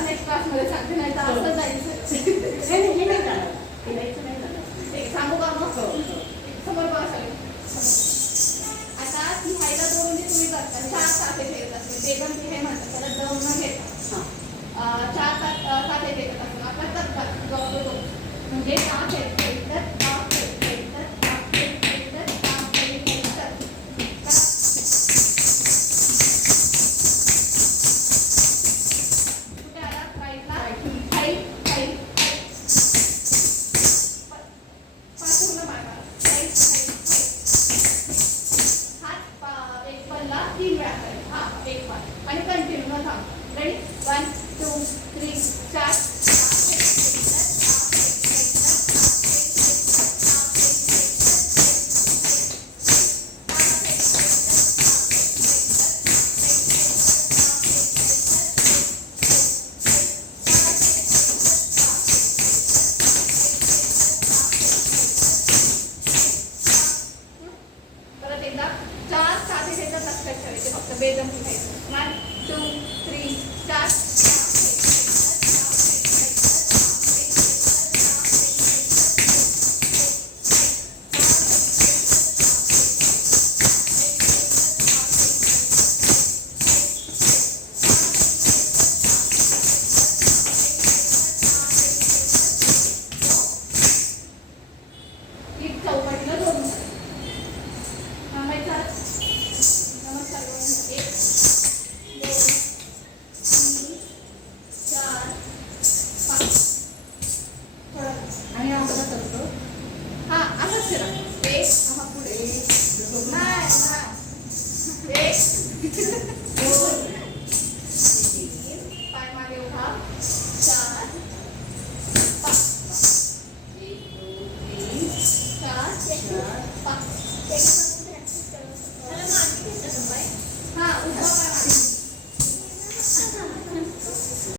Next क्लासमध्ये सांगते, नाही तर असं जायचं. हे नाही झालं, फिरायचं नाही झालं. एक सांगू का मग? समोर बघा सगळे. आता लिहायला दोन जे तुम्ही करता 4 साथे फेकत असते, ते पण हे म्हणतात त्याला दम न घेता 4 साथे फेकत असतो. आता तत्काळ जवळ म्हणजे 4 फेकतात. आणि कंटिन्यू थांब. रेडी 1 2 3 4